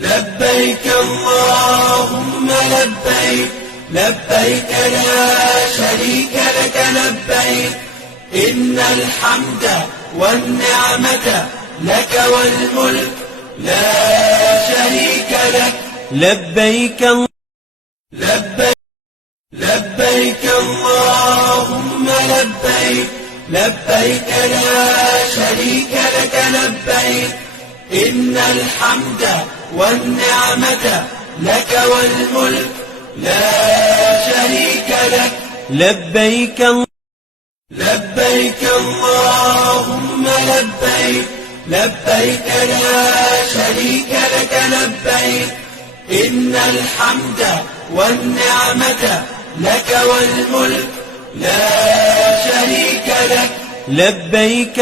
لبيك اللهم لبيك، لبيك لا شريك لك لبيك، إن الحمد والنعمة لك والملك لا شريك لك. لبيك لبيك لبيك اللهم لبيك، لبيك لا شريك لك لبيك، إن الحمد والنعمة لك والملك لا شريك لك. لبيك لبيك اللهم لبيك، لبيك لا شريك لك لبيك، إن الحمد والنعمة لك والملك لا شريك لك. لبيك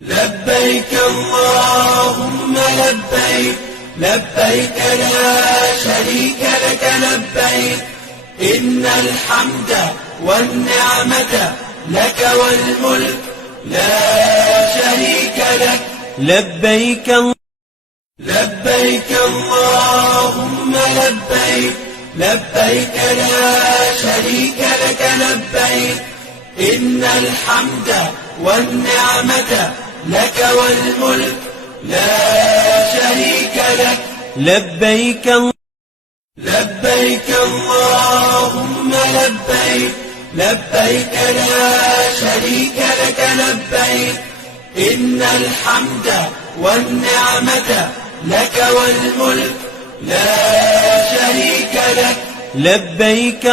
لبيك اللهم لبيك، لبيك لا شريك لك لبيك، إن الحمد والنعمة لك والملك لا شريك لك. لبيك لبيك اللهم لبيك، لبيك لا شريك لك لبيك، إن الحمد والنعمة لك والملك لا شريك لك. لبيك لبيك اللهم لبيك، لبيك لا شريك لك لبيك، إن الحمد والنعمة لك والملك لا شريك لك. لبيك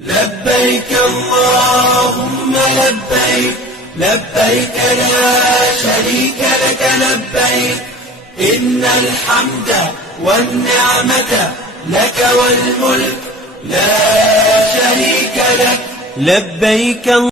لبيك اللهم لبيك، لبيك لا شريك لك لبيك، إن الحمد والنعمة لك والملك لا شريك لك. لبيك